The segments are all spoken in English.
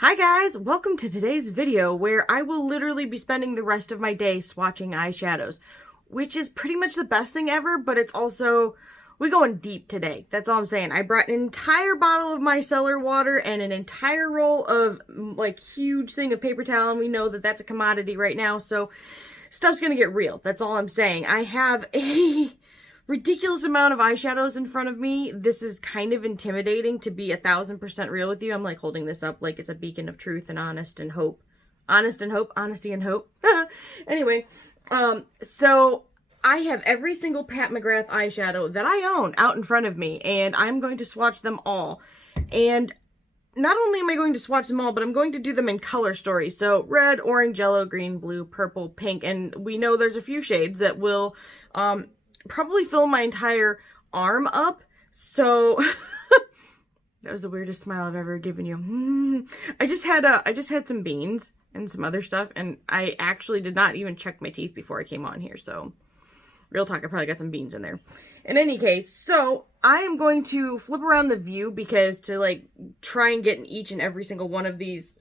Hi guys, welcome to today's video where I will literally be spending the rest of my day swatching eyeshadows, which is pretty much the best thing ever, but it's also, we're going deep today. That's all I'm saying. I brought an entire bottle of micellar water and an entire roll of like huge thing of paper towel, and we know that that's a commodity right now, so stuff's gonna get real. That's all I'm saying. I have a ridiculous amount of eyeshadows in front of me. This is kind of intimidating, to be 1000% real with you. I'm like holding this up like it's a beacon of truth and honesty and hope. Anyway, so I have every single Pat McGrath eyeshadow that I own out in front of me, and I'm going to swatch them all. And not only am I going to swatch them all, but I'm going to do them in color stories. So red, orange, yellow, green, blue, purple, pink, and we know there's a few shades that will probably fill my entire arm up. So that was the weirdest smile I've ever given you. I just had some beans and some other stuff, and I actually did not even check my teeth before I came on here. So real talk, I probably got some beans in there. In any case, so I am going to flip around the view because to like try and get in each and every single one of these,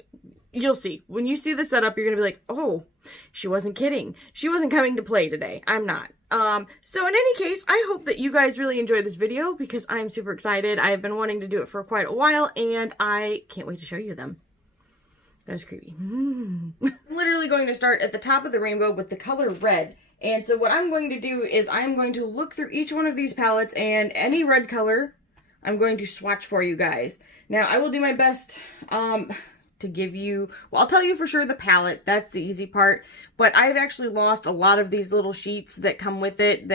you'll see. When you see the setup, you're going to be like, oh, she wasn't kidding. She wasn't coming to play today. I'm not. So in any case, I hope that you guys really enjoy this video because I'm super excited. I have been wanting to do it for quite a while, and I can't wait to show you them. That was creepy. I'm literally going to start at the top of the rainbow with the color red. And so what I'm going to do is I'm going to look through each one of these palettes, and any red color I'm going to swatch for you guys. Now, I will do my best to give you, well, I'll tell you for sure the palette. That's the easy part. But I've actually lost a lot of these little sheets that come with it.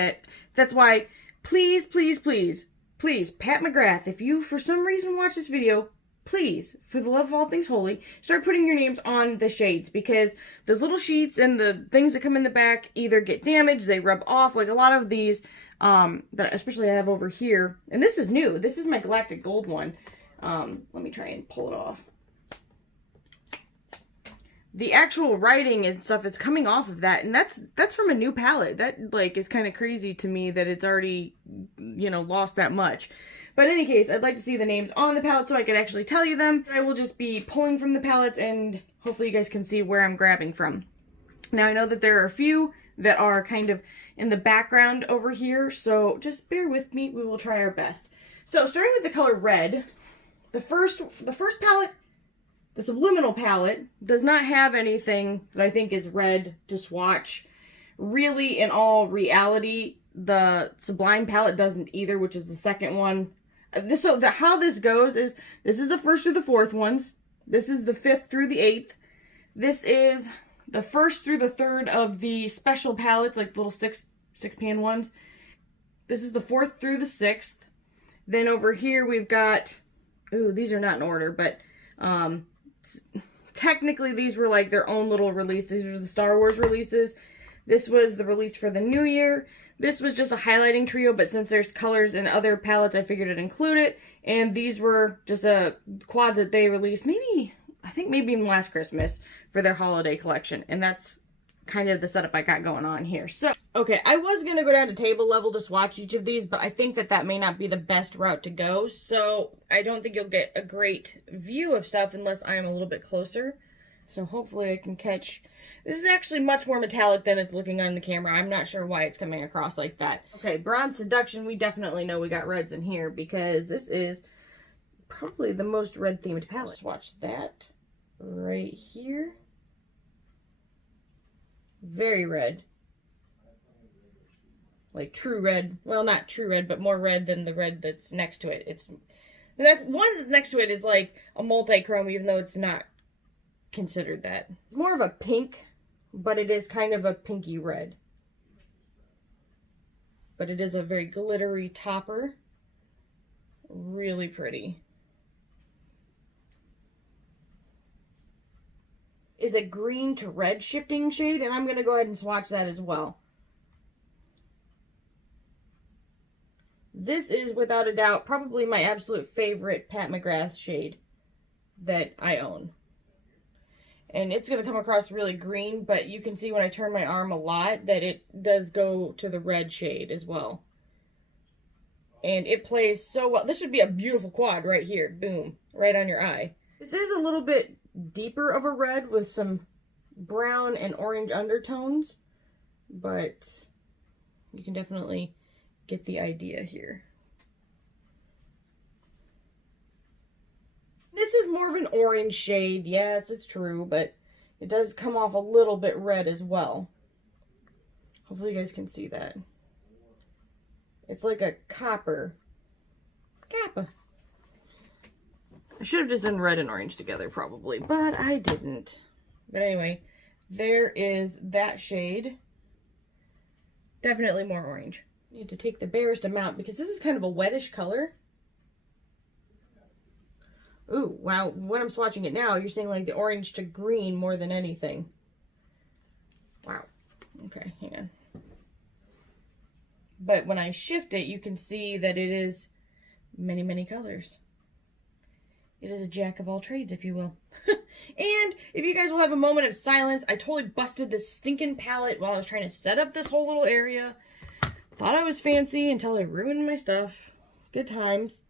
That's why, please, please, please, please, Pat McGrath, if you for some reason watch this video, please, for the love of all things holy, start putting your names on the shades, because those little sheets and the things that come in the back either get damaged, they rub off, like a lot of these that especially I have over here. And this is new. This is my Galactic Gold one. Let me try and pull it off. The actual writing and stuff is coming off of that, and that's from a new palette. That like is kind of crazy to me that it's already, you know, lost that much. But in any case, I'd like to see the names on the palette so I could actually tell you them. I will just be pulling from the palettes, and hopefully you guys can see where I'm grabbing from. Now, I know that there are a few that are kind of in the background over here, so just bear with me. We will try our best. So, starting with the color red, the first palette, the Subliminal palette, does not have anything that I think is red to swatch. Really, in all reality, the Sublime palette doesn't either, which is the second one. How this goes is, this is the first through the fourth ones. This is the fifth through the eighth. This is the first through the third of the special palettes, like little six-pan ones. This is the fourth through the sixth. Then over here we've got, ooh, these are not in order, but technically these were like their own little release. These were the Star Wars releases. This was the release for the new year. This was just a highlighting trio, but since there's colors in other palettes, I figured I'd include it. And these were just quads that they released I think maybe even last Christmas for their holiday collection. And that's kind of the setup I got going on here. So, okay, I was going to go down to table level to swatch each of these, but I think that may not be the best route to go. So I don't think you'll get a great view of stuff unless I am a little bit closer. So hopefully I can catch. This is actually much more metallic than it's looking on the camera. I'm not sure why it's coming across like that. Okay, Bronze Seduction, we definitely know we got reds in here because this is probably the most red themed palette. Swatch that right here. Very red. Like true red. Well, not true red, but more red than the red that's next to it. That one that's next to it is like a multi-chrome, even though it's not considered that. It's more of a pink, but it is kind of a pinky red. But it is a very glittery topper. Really pretty. Is a green to red shifting shade, and I'm going to go ahead and swatch that as well. This is, without a doubt, probably my absolute favorite Pat McGrath shade that I own. And it's going to come across really green, but you can see when I turn my arm a lot that it does go to the red shade as well. And it plays so well. This would be a beautiful quad right here. Boom. Right on your eye. This is a little bit deeper of a red with some brown and orange undertones, but you can definitely get the idea here. This is more of an orange shade. Yes, it's true, but it does come off a little bit red as well. Hopefully you guys can see that. It's like a copper. Kappa. I should have just done red and orange together probably, but I didn't. But anyway, there is that shade. Definitely more orange. Need to take the barest amount because this is kind of a wettish color. Ooh, wow. When I'm swatching it now, you're seeing like the orange to green more than anything. Wow. Okay, hang on. But when I shift it, you can see that it is many, many colors. It is a jack of all trades, if you will. And if you guys will have a moment of silence, I totally busted this stinking palette while I was trying to set up this whole little area. Thought I was fancy until I ruined my stuff. Good times.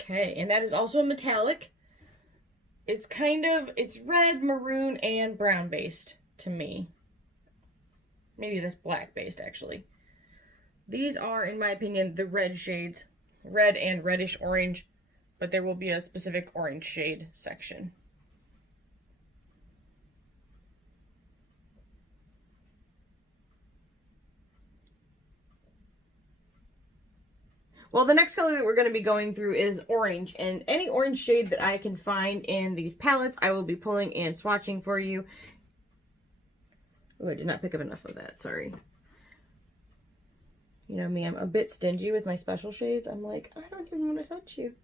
Okay, and that is also a metallic. It's it's red, maroon, and brown based to me. Maybe this black based, actually. These are, in my opinion, the red shades. Red and reddish orange, but there will be a specific orange shade section. Well, the next color that we're going to be going through is orange, and any orange shade that I can find in these palettes, I will be pulling and swatching for you. Oh, I did not pick up enough of that, sorry. You know me, I'm a bit stingy with my special shades. I'm like, I don't even want to touch you.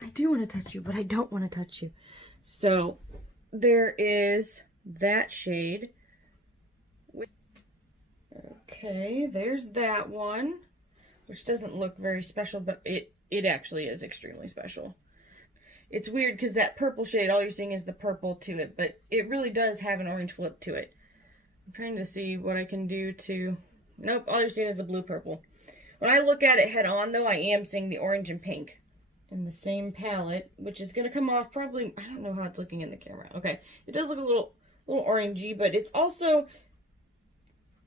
I do want to touch you, but I don't want to touch you. So, there is that shade. Okay, there's that one. Which doesn't look very special, but it actually is extremely special. It's weird because that purple shade, all you're seeing is the purple to it, but it really does have an orange flip to it. I'm trying to see what I can do to... Nope, all you're seeing is the blue-purple. When I look at it head-on, though, I am seeing the orange and pink in the same palette, which is going to come off probably... I don't know how it's looking in the camera. Okay, it does look a little orangey, but it's also...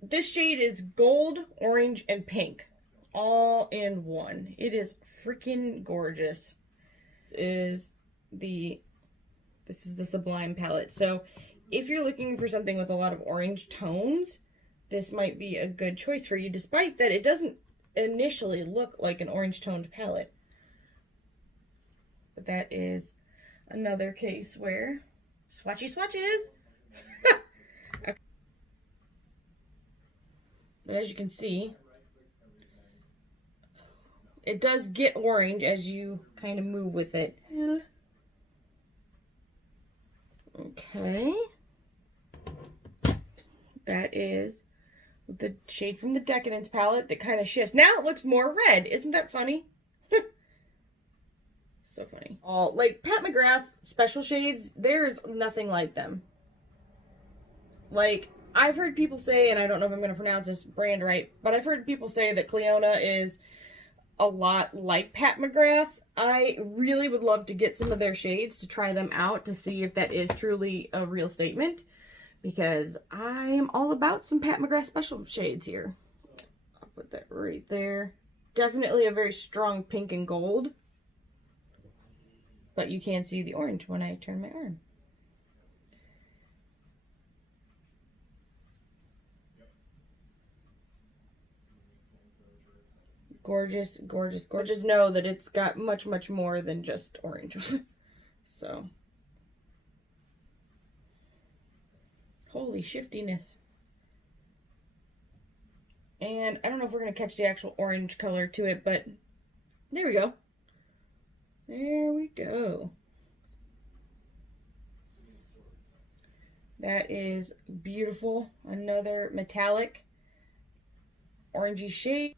This shade is gold, orange, and pink. All in one. It is freaking gorgeous. This is the Sublime palette. So if you're looking for something with a lot of orange tones, this might be a good choice for you, despite that it doesn't initially look like an orange toned palette. But that is another case where swatchy swatches. Okay. But as you can see, it does get orange as you kind of move with it. Okay. That is the shade from the Decadence palette that kind of shifts. Now it looks more red. Isn't that funny? So funny. All like Pat McGrath special shades, there's nothing like them. Like, I've heard people say, and I don't know if I'm going to pronounce this brand right, but I've heard people say that Cleona is a lot like Pat McGrath. I really would love to get some of their shades to try them out to see if that is truly a real statement, because I am all about some Pat McGrath special shades here. I'll put that right there. Definitely a very strong pink and gold, but you can see the orange when I turn my arm. Gorgeous, gorgeous, gorgeous. Know that it's got much, much more than just orange. So. Holy shiftiness. And I don't know if we're going to catch the actual orange color to it, but there we go. There we go. That is beautiful. Another metallic orangey shade.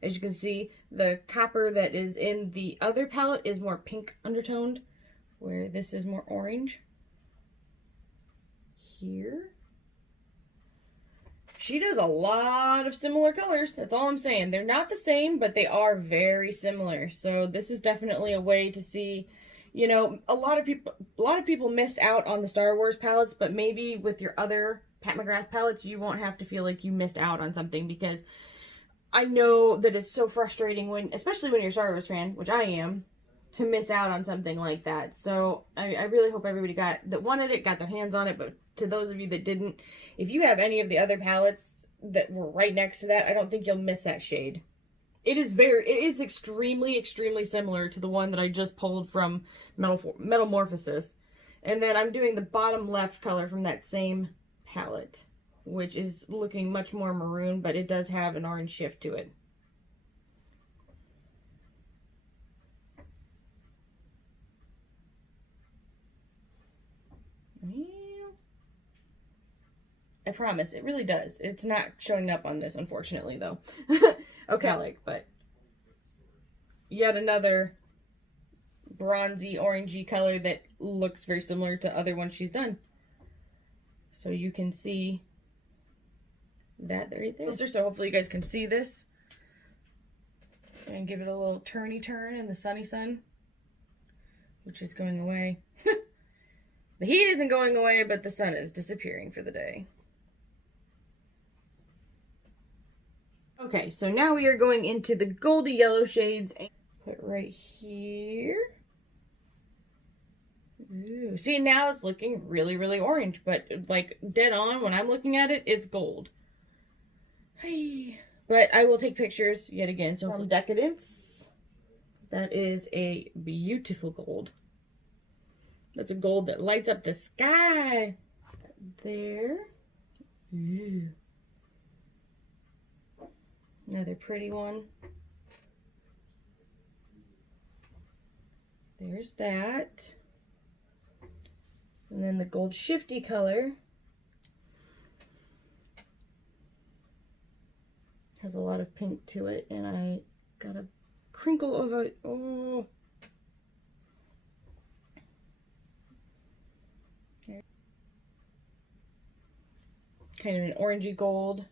As you can see, the copper that is in the other palette is more pink undertoned, where this is more orange. Here. She does a lot of similar colors. That's all I'm saying. They're not the same, but they are very similar. So this is definitely a way to see, you know, a lot of people missed out on the Star Wars palettes, but maybe with your other Pat McGrath palettes, you won't have to feel like you missed out on something, because I know that it's so frustrating when, especially when you're a Star Wars fan, which I am, to miss out on something like that. So I really hope everybody that wanted it got their hands on it, but to those of you that didn't, if you have any of the other palettes that were right next to that, I don't think you'll miss that shade. It is extremely similar to the one that I just pulled from Metamorphosis. And then I'm doing the bottom left color from that same palette, which is looking much more maroon, but it does have an orange shift to it. I promise, it really does. It's not showing up on this, unfortunately, though. Okay, but yet another bronzy, orangey color that looks very similar to other ones she's done. So you can see that right there. So hopefully you guys can see this. And give it a little turny turn in the sunny sun, which is going away. The heat isn't going away, but the sun is disappearing for the day. Okay, so now we are going into the goldy yellow shades. Put right here. Ooh. See, now it's looking really orange, but like dead on when I'm looking at it, it's gold. Hey. But I will take pictures yet again. So from Decadence, that is a beautiful gold. That's a gold that lights up the sky. There. Ooh. Another pretty one. There's that. And then the gold shifty color has a lot of pink to it, and I got a crinkle of it. Oh. Kind of an orangey gold.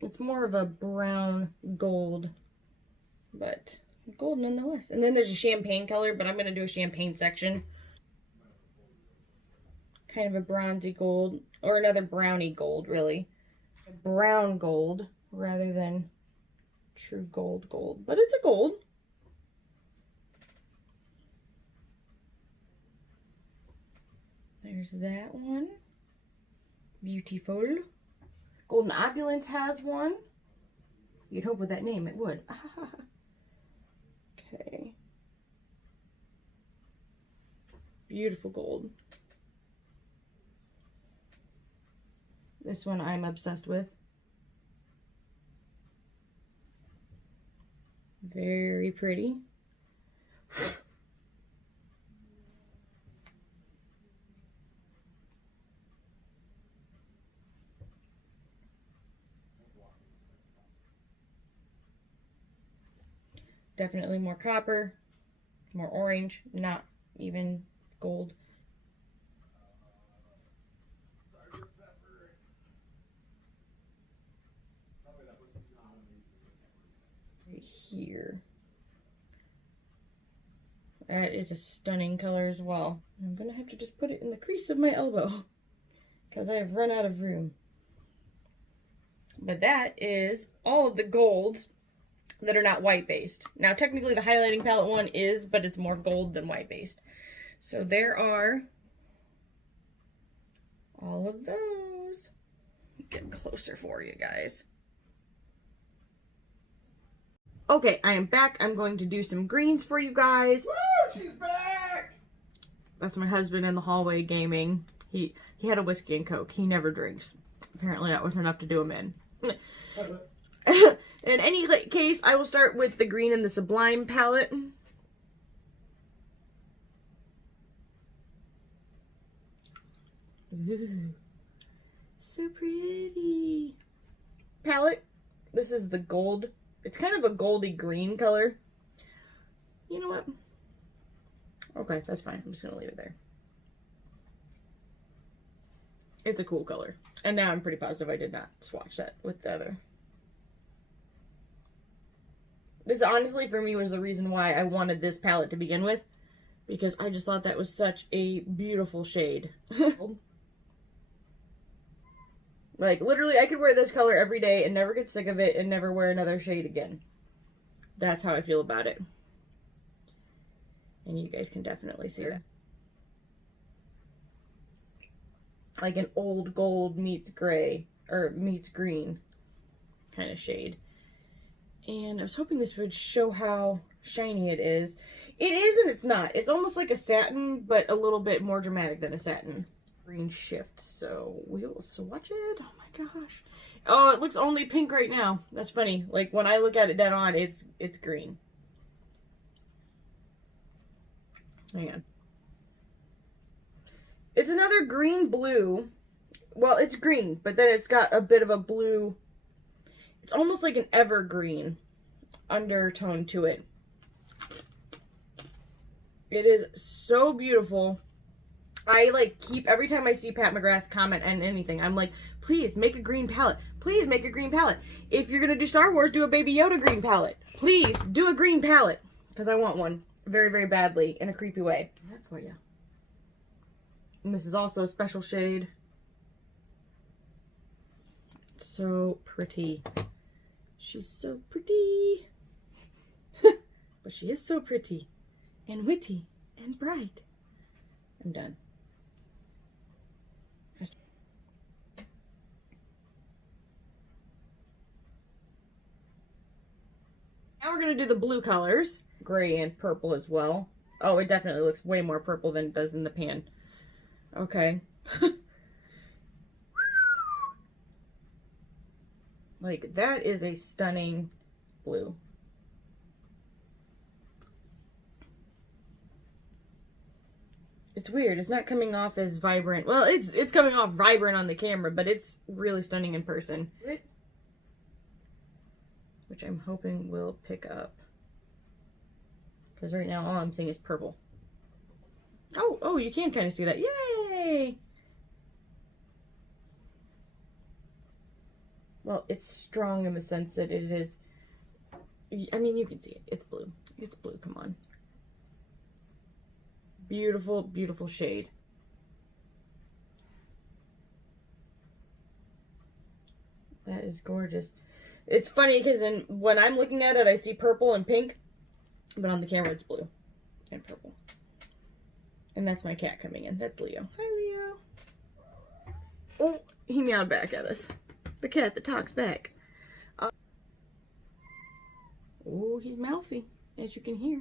It's more of a brown gold, but gold nonetheless. And then there's a champagne color, but I'm going to do a champagne section. Kind of a bronzy gold, or another browny gold, really. A brown gold rather than true gold, but it's a gold. There's that one. Beautiful. Golden Opulence has one. You'd hope with that name it would. Okay. Beautiful gold. This one I'm obsessed with. Very pretty. Definitely more copper, more orange, not even gold. Right here. That is a stunning color as well. I'm gonna have to just put it in the crease of my elbow because I've run out of room. But that is all of the golds that are not white based. Now technically the highlighting palette one is, but it's more gold than white based. So there are all of those. Get closer for you guys. Okay, I am back. I'm going to do some greens for you guys. Woo! She's back! That's my husband in the hallway gaming. He had a whiskey and Coke. He never drinks. Apparently that was enough to do him in. In any case, I will start with the green in the Sublime palette. Ooh, so pretty. Palette. This is the gold. It's kind of a goldy green color. You know what? Okay, that's fine. I'm just going to leave it there. It's a cool color. And now I'm pretty positive I did not swatch that with the other. This honestly for me was the reason why I wanted this palette to begin with. Because I just thought that was such a beautiful shade. Like, literally, I could wear this color every day and never get sick of it and never wear another shade again. That's how I feel about it. And you guys can definitely see that. Like an old gold meets gray, or meets green kind of shade. And I was hoping this would show how shiny it is. It is and it's not. It's almost like a satin, but a little bit more dramatic than a satin. Green shift, so we will swatch it. Oh my gosh. Oh, it looks only pink right now. That's funny. Like when I look at it dead on, it's green. Hang on. It's another green blue. Well, it's green, but then it's got a bit of a blue. It's almost like an evergreen undertone to it. It is so beautiful. I like keep, every time I see Pat McGrath comment on anything, I'm like, please make a green palette. Please make a green palette. If you're going to do Star Wars, do a Baby Yoda green palette. Please do a green palette. Because I want one very, very badly in a creepy way. That's for you. And this is also a special shade. So pretty. She's so pretty. But she is so pretty. And witty. And bright. I'm done. Now we're going to do the blue colors. Gray and purple as well. Oh, it definitely looks way more purple than it does in the pan. Okay. Like, that is a stunning blue. It's weird. It's not coming off as vibrant. Well, it's coming off vibrant on the camera, but it's really stunning in person. Which I'm hoping will pick up. Because right now all I'm seeing is purple. Oh, you can kind of see that. Yay! Well, it's strong in the sense that it is... I mean, you can see it. It's blue. It's blue, come on. Beautiful, beautiful shade. That is gorgeous. It's funny because when I'm looking at it, I see purple and pink, but on the camera it's blue and purple. And that's my cat coming in. That's Leo. Hi, Leo. Oh, he meowed back at us. The cat that talks back. Oh, he's mouthy, as you can hear.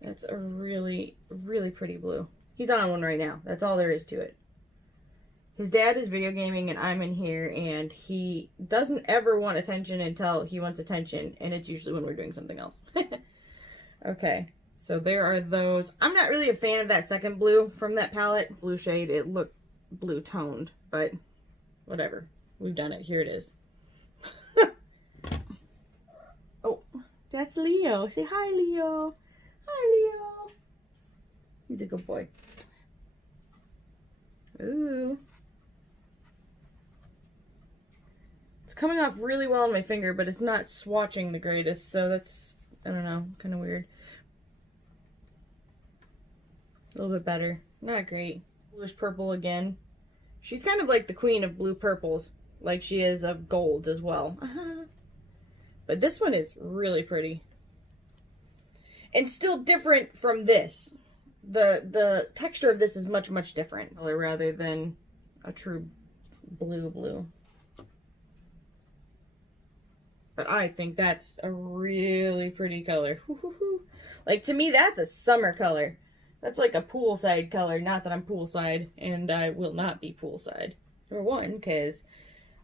That's a really, really pretty blue. He's on one right now. That's all there is to it. His dad is video gaming and I'm in here and he doesn't ever want attention until he wants attention. And it's usually when we're doing something else. Okay, so there are those. I'm not really a fan of that second blue from that palette. Blue shade, it looked blue toned, but whatever. We've done it. Here it is. Oh, that's Leo. Say hi, Leo. Hi, Leo. He's a good boy. Ooh. It's coming off really well on my finger, but it's not swatching the greatest, so that's, I don't know, kind of weird. A little bit better. Not great. Bluish purple again. She's kind of like the queen of blue purples, like she is of gold as well. But this one is really pretty. And still different from this. The texture of this is much, much different. Rather than a true blue. But I think that's a really pretty color. Like, to me, that's a summer color. That's like a poolside color. Not that I'm poolside, and I will not be poolside. Number one, because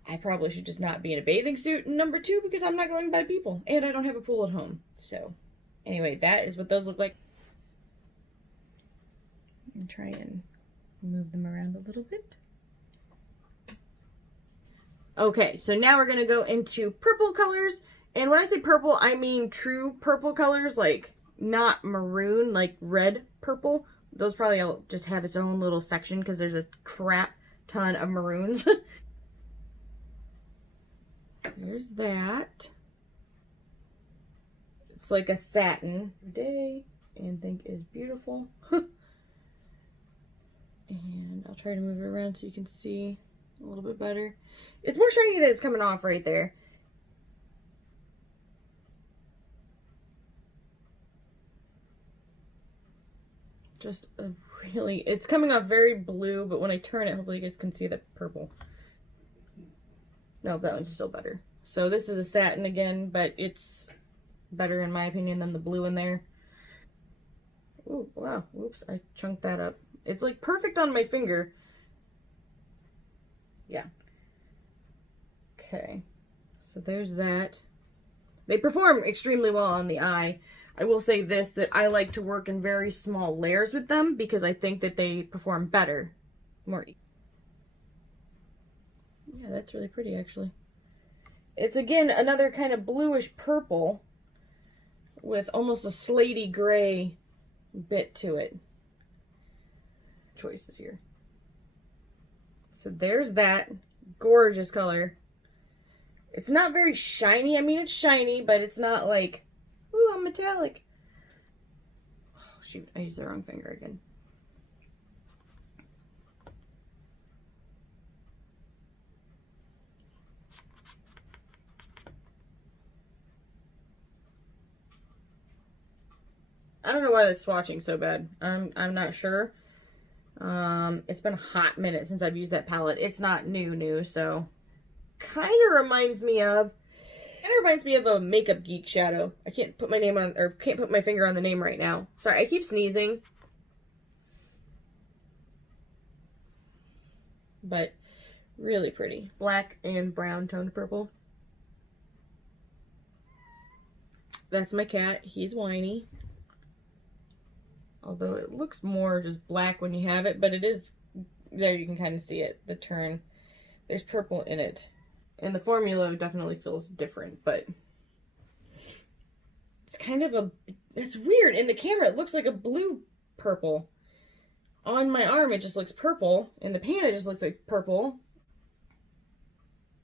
I probably should just not be in a bathing suit. And number two, because I'm not going by people. And I don't have a pool at home. So, anyway, that is what those look like. And try and move them around a little bit. Okay, so now we're going to go into purple colors. And when I say purple, I mean true purple colors, like not maroon, like red purple. Those probably will just have its own little section because there's a crap ton of maroons. There's that. It's like a satin day and think is beautiful. And I'll try to move it around so you can see a little bit better. It's more shiny than it's coming off right there. Just a really, it's coming off very blue, but when I turn it, hopefully you guys can see the purple. No, that one's still better. So this is a satin again, but it's better in my opinion than the blue in there. Ooh, wow, whoops, I chunked that up. It's like perfect on my finger. Yeah. Okay, so there's that. They perform extremely well on the eye. I will say this, that I like to work in very small layers with them because I think that they perform better. More. Yeah, that's really pretty actually. It's again another kind of bluish purple with almost a slaty gray bit to it. Choices here. So there's that gorgeous color. It's not very shiny. I mean, it's shiny, but it's not like, ooh, I'm metallic. Oh, shoot, I used the wrong finger again. I don't know why that's swatching so bad. I'm not sure. It's been a hot minute since I've used that palette. It's not new, so kind of reminds me of a Makeup Geek shadow. I can't put my name on, or can't put my finger on the name right now. Sorry, I keep sneezing. But really pretty. Black and brown toned purple. That's my cat. He's whiny. Although it looks more just black when you have it, but it is, there you can kind of see it, the turn. There's purple in it. And the formula definitely feels different, but it's kind of a, it's weird. In the camera, it looks like a blue purple. On my arm, it just looks purple. In the pan, it just looks like purple.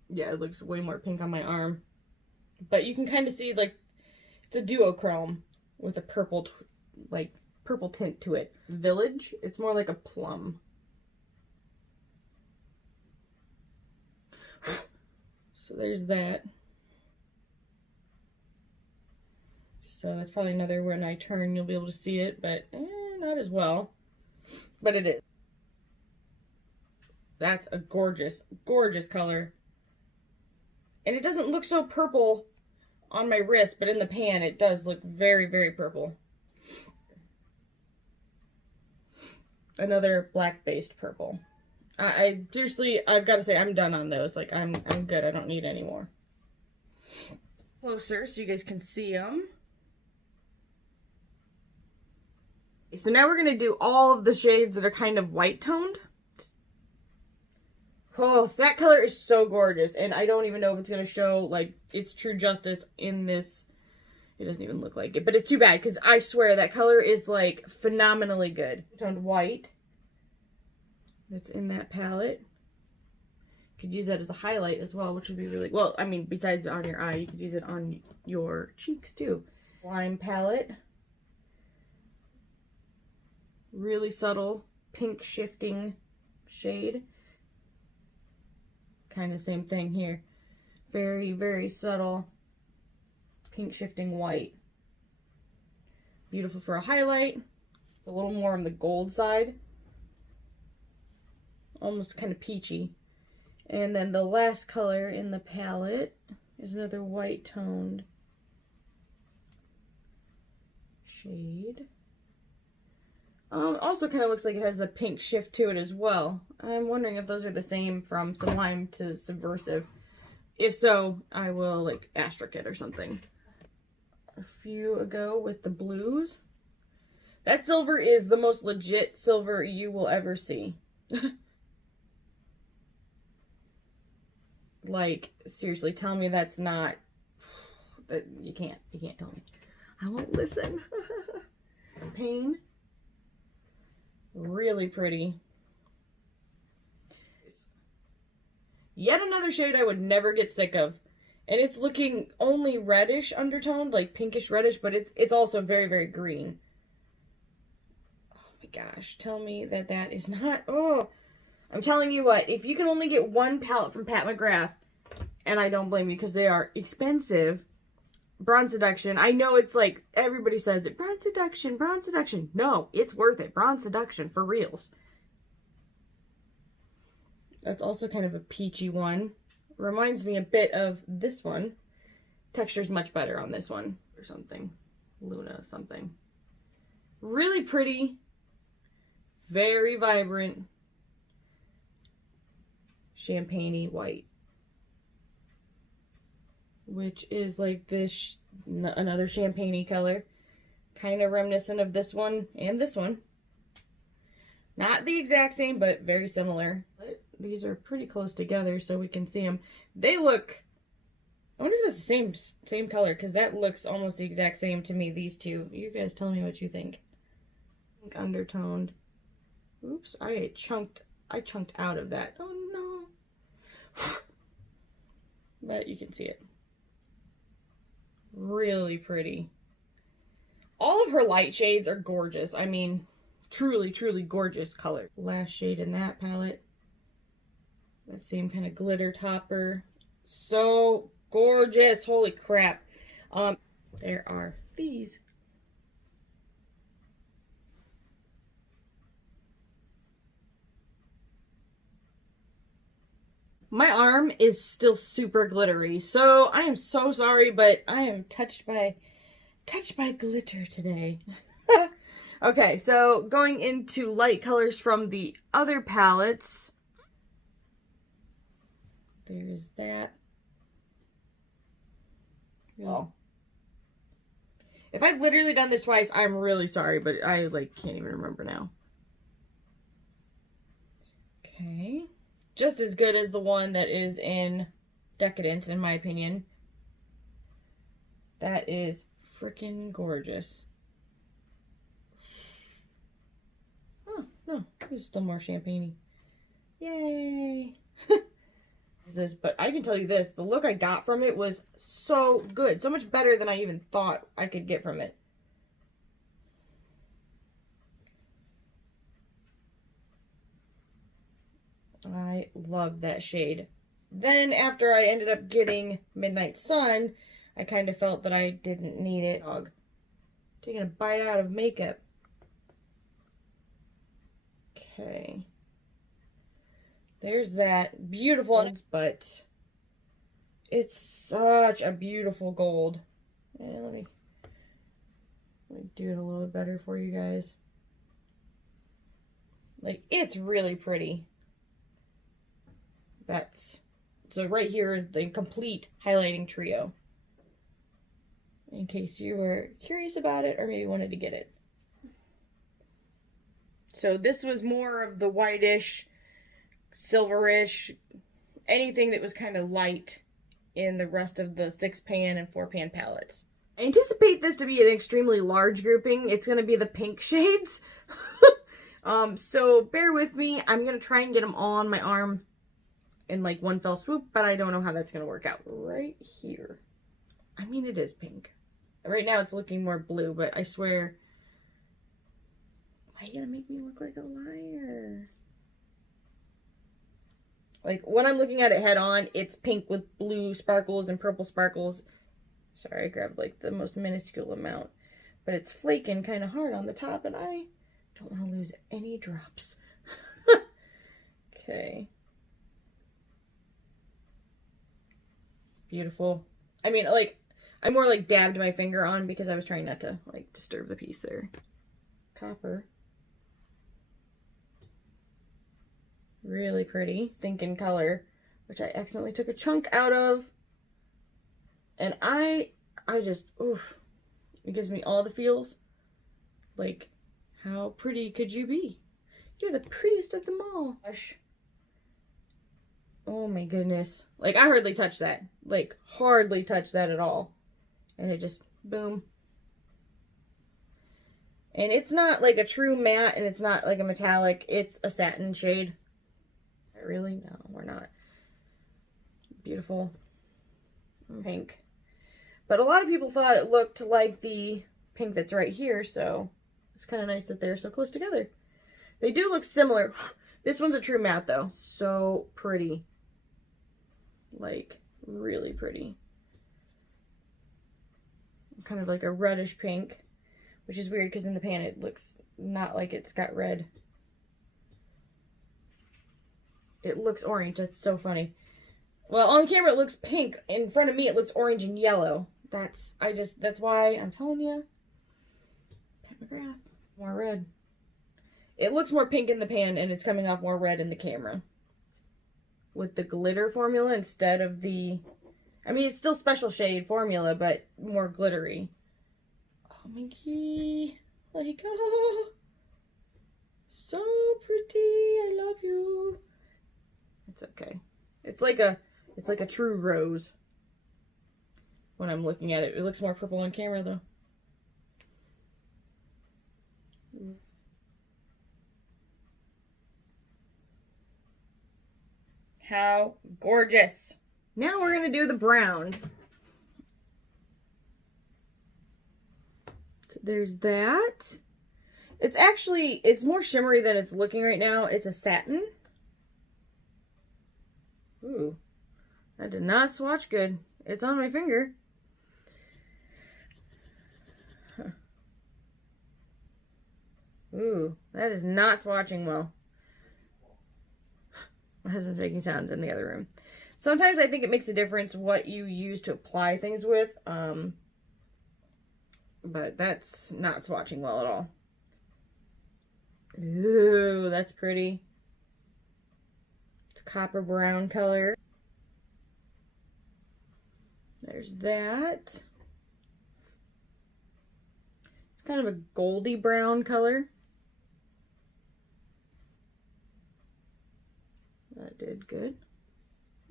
Yeah, it looks way more pink on my arm. But you can kind of see, like, it's a duochrome with a purple, like, purple tint to it. Village, it's more like a plum. So there's that. So that's probably another, when I turn you'll be able to see it, but not as well. But it is. That's a gorgeous, gorgeous color. And it doesn't look so purple on my wrist, but in the pan it does look very, very purple. Another black-based purple. I seriously, I've got to say, I'm done on those. Like, I'm good. I don't need any more. Closer so you guys can see them. So now we're going to do all of the shades that are kind of white toned. Oh, that color is so gorgeous. And I don't even know if it's going to show, like, its true justice in this. It doesn't even look like it. But it's too bad, because I swear that color is, like, phenomenally good. Toned white. That's in that palette. Could use that as a highlight as well, which would be really, well, I mean, besides on your eye, you could use it on your cheeks too. Lime palette. Really subtle pink shifting shade. Kind of same thing here. Very, very subtle pink shifting white. Beautiful for a highlight. It's a little more on the gold side. Almost kind of peachy. And then the last color in the palette is another white toned shade. Also kind of looks like it has a pink shift to it as well. I'm wondering if those are the same from Sublime to Subversive. If so, I will like asterisk it or something. A few ago with the blues. That silver is the most legit silver you will ever see. Like, seriously, tell me that's not, that you can't tell me. I won't listen. Pain. Really pretty. Yet another shade I would never get sick of. And it's looking only reddish undertoned, like pinkish reddish, but it's also very, very green. Oh my gosh, tell me that that is not, oh. I'm telling you what, if you can only get one palette from Pat McGrath, and I don't blame you because they are expensive, Bronze Seduction, I know it's like, everybody says it, Bronze Seduction, Bronze Seduction. No, it's worth it. Bronze Seduction, for reals. That's also kind of a peachy one. Reminds me a bit of this one. Texture's much better on this one. Or something. Luna something. Really pretty. Very vibrant. Champagne-y white. Which is like this, another champagne-y color. Kind of reminiscent of this one and this one. Not the exact same, but very similar. These are pretty close together so we can see them. They look, I wonder if that's the same color, because that looks almost the exact same to me, these two. You guys tell me what you think. Undertoned. Oops, I chunked out of that. Oh no. But you can see it. Really pretty. All of her light shades are gorgeous. I mean, truly, truly gorgeous color. Last shade in that palette. That same kind of glitter topper. So gorgeous. Holy crap. There are these. My arm is still super glittery, so I am so sorry, but I am touched by glitter today. Okay, so going into light colors from the other palettes. There's that. Oh. If I've literally done this twice, I'm really sorry, but I like can't even remember now. Okay. Just as good as the one that is in Decadence, in my opinion. That is freaking gorgeous. Oh, no. There's still more champagne-y. Yay! But I can tell you this, the look I got from it was so good. So much better than I even thought I could get from it. I love that shade. Then after I ended up getting Midnight Sun, I kind of felt that I didn't need it. Taking a bite out of makeup. Okay. There's that beautiful, but it's such a beautiful gold. Let me do it a little bit better for you guys. Like, it's really pretty. So right here is the complete highlighting trio. In case you were curious about it or maybe wanted to get it. So this was more of the whitish, silverish, anything that was kind of light in the rest of the 6-pan and 4-pan palettes. I anticipate this to be an extremely large grouping. It's going to be the pink shades. So bear with me. I'm going to try and get them all on my arm in like one fell swoop, but I don't know how that's going to work out. Right here. I mean, it is pink. Right now it's looking more blue, but I swear. Why are you going to make me look like a liar? Like, when I'm looking at it head on, it's pink with blue sparkles and purple sparkles. Sorry, I grabbed like the most minuscule amount. But it's flaking kind of hard on the top, and I don't want to lose any drops. Okay. Beautiful. I mean, like, I more like dabbed my finger on because I was trying not to, like, disturb the piece there. Copper. Really pretty. Stinking color, which I accidentally took a chunk out of. And I just, oof. It gives me all the feels. Like, how pretty could you be? You're the prettiest of them all. Gosh. Oh my goodness. Like, I hardly touched that. Like, hardly touched that at all. And it just, boom. And it's not like a true matte, and it's not like a metallic. It's a satin shade. Really? No, we're not. Beautiful pink. But a lot of people thought it looked like the pink that's right here, so it's kind of nice that they're so close together. They do look similar. This one's a true matte though. So pretty. Like, really pretty. Kind of like a reddish pink, which is weird because in the pan it looks not like it's got red. It looks orange. That's so funny. Well, on camera it looks pink. In front of me it looks orange and yellow. That's why I'm telling you. Pat McGrath. More red. It looks more pink in the pan and it's coming off more red in the camera. With the glitter formula instead of the... I mean, it's still special shade formula, but more glittery. Oh, Minky. Like, oh. So pretty. I love you. It's okay. It's like a true rose. When I'm looking at it. It looks more purple on camera, though. How gorgeous. Now we're going to do the browns. So there's that. It's more shimmery than it's looking right now. It's a satin. Ooh, that did not swatch good. It's on my finger. Huh. Ooh, that is not swatching well. My husband's making sounds in the other room. Sometimes I think it makes a difference what you use to apply things with. But that's not swatching well at all. Ooh, that's pretty. It's a copper brown color. There's that. It's kind of a goldy brown color. That did good.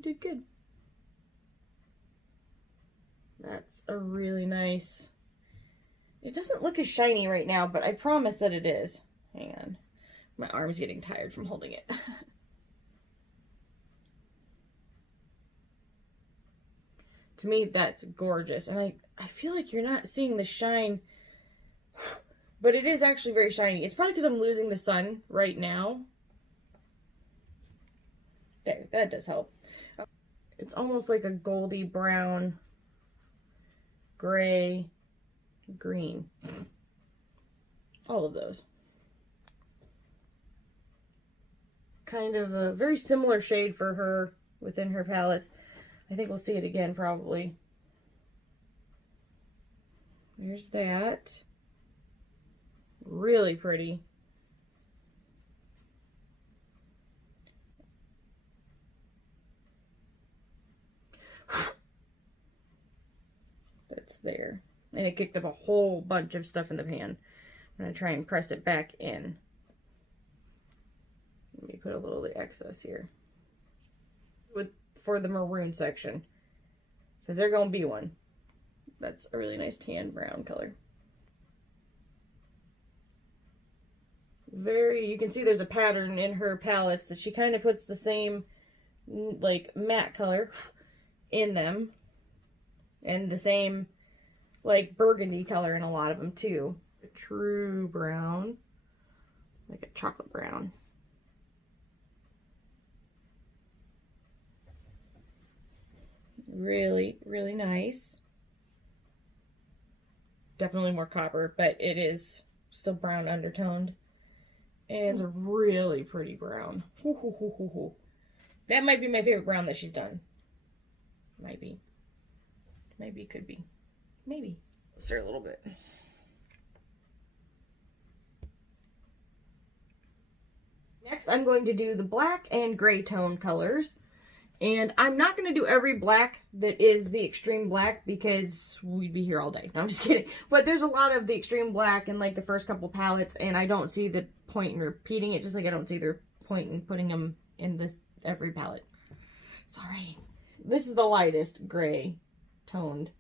Did good. That's a really nice... It doesn't look as shiny right now, but I promise that it is. Hang on. My arm's getting tired from holding it. To me, that's gorgeous. And I feel like you're not seeing the shine, but it is actually very shiny. It's probably because I'm losing the sun right now. There, that does help. It's almost like a goldy brown, gray, green. All of those. Kind of a very similar shade for her within her palettes. I think we'll see it again probably. There's that. Really pretty. That's there. And it kicked up a whole bunch of stuff in the pan. I'm going to try and press it back in. Let me put a little of the excess here. For the maroon section. Because there's going to be one. That's a really nice tan brown color. You can see there's a pattern in her palettes that she kind of puts the same, like, matte color in them. And the same, like, burgundy color in a lot of them, too. A true brown. Like a chocolate brown. Really, really nice. Definitely more copper, but it is still brown undertoned. And it's a really pretty brown. That might be my favorite brown that she's done. Might be. Maybe, could be. Maybe. Stir a little bit. Next, I'm going to do the black and gray tone colors. And I'm not going to do every black that is the extreme black because we'd be here all day. No, I'm just kidding. But there's a lot of the extreme black in like the first couple palettes, and I don't see the point in repeating it, just like I don't see the point in putting them in this every palette. Sorry. This is the lightest gray toned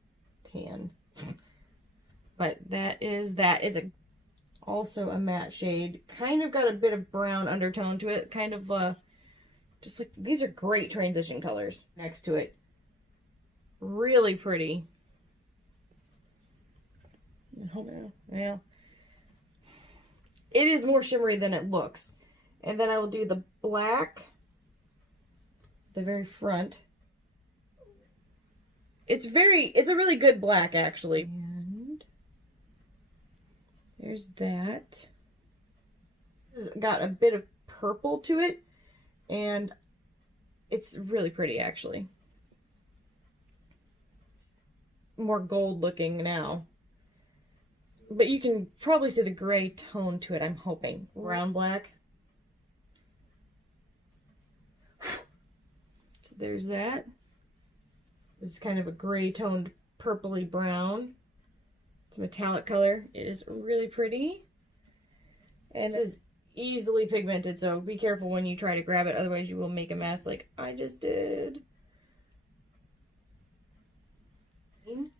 tan. But that is also a matte shade. Kind of got a bit of brown undertone to it. Kind of just like, these are great transition colors next to it. Really pretty. Yeah. It is more shimmery than it looks. And then I will do the black, the very front. It's a really good black, actually. And there's that. It's got a bit of purple to it, and it's really pretty, actually. More gold looking now. But you can probably see the gray tone to it, I'm hoping. Brown black. So there's that. This is kind of a gray toned purpley brown. It's a metallic color. It is really pretty. And this is easily pigmented, so be careful when you try to grab it, otherwise you will make a mess like I just did. And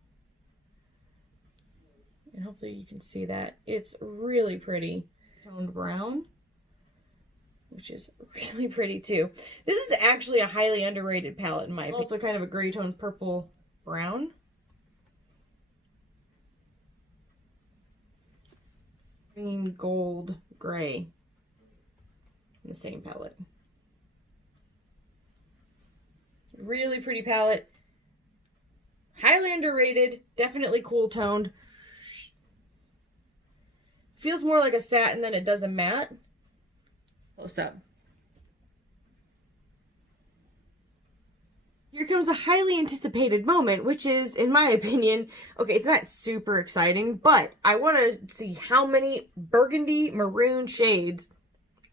hopefully you can see that. It's really pretty. Toned brown, which is really pretty too. This is actually a highly underrated palette in my opinion. Also kind of a gray toned purple brown. Green, gold, gray in the same palette. Really pretty palette. Highly underrated. Definitely cool toned. Feels more like a satin than it does a matte. Close up. Here comes a highly anticipated moment, which is, in my opinion, okay, it's not super exciting, but I want to see how many burgundy maroon shades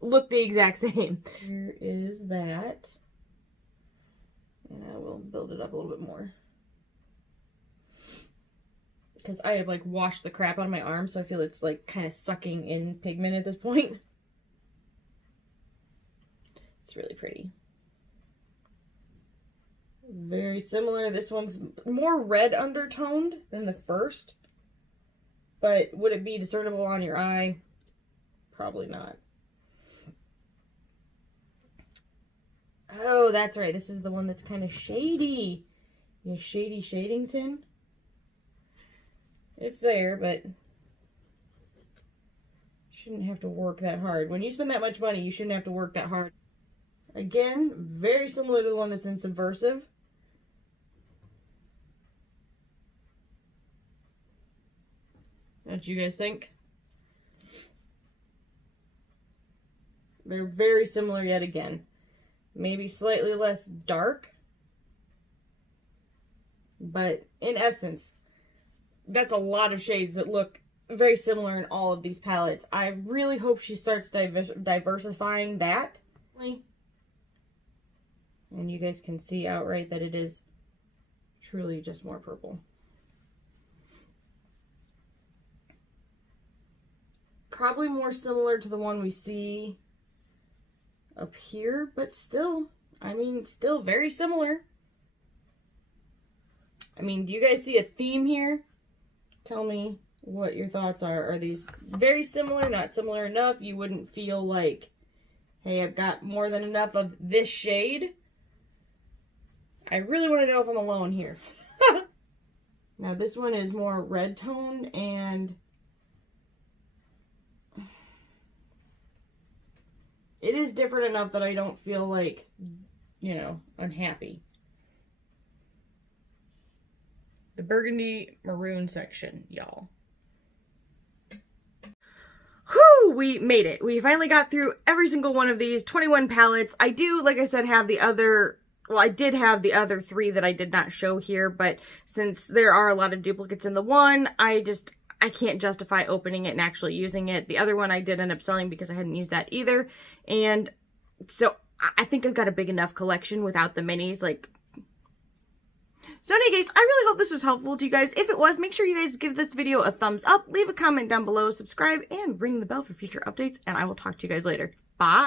look the exact same. Here is that. And I will build it up a little bit more. Because I have, like, washed the crap out of my arm, so I feel it's, like, kind of sucking in pigment at this point. It's really pretty. Very similar. This one's more red undertoned than the first. But would it be discernible on your eye? Probably not. Oh, that's right. This is the one that's kind of shady. Yeah, Shady Shadington. It's there, but shouldn't have to work that hard. When you spend that much money, you shouldn't have to work that hard. Again, very similar to the one that's in Subversive. What do you guys think? They're very similar yet again. Maybe slightly less dark. But in essence, that's a lot of shades that look very similar in all of these palettes. I really hope she starts diversifying that. And you guys can see outright that it is truly just more purple. Probably more similar to the one we see up here, but still, I mean, still very similar. I mean, do you guys see a theme here? Tell me what your thoughts are. Are these very similar, not similar enough? You wouldn't feel like, hey, I've got more than enough of this shade? I really want to know if I'm alone here. Now, this one is more red toned, and it is different enough that I don't feel like, you know, unhappy. The burgundy maroon section, y'all. Whew, we made it. We finally got through every single one of these 21 palettes. I do, like I said, have the other, well, I did have the other 3 that I did not show here, but since there are a lot of duplicates in the one, I can't justify opening it and actually using it. The other one I did end up selling because I hadn't used that either. And so I think I've got a big enough collection without the minis, like. So anyway, guys, I really hope this was helpful to you guys. If it was, make sure you guys give this video a thumbs up, leave a comment down below, subscribe, and ring the bell for future updates, and I will talk to you guys later. Bye!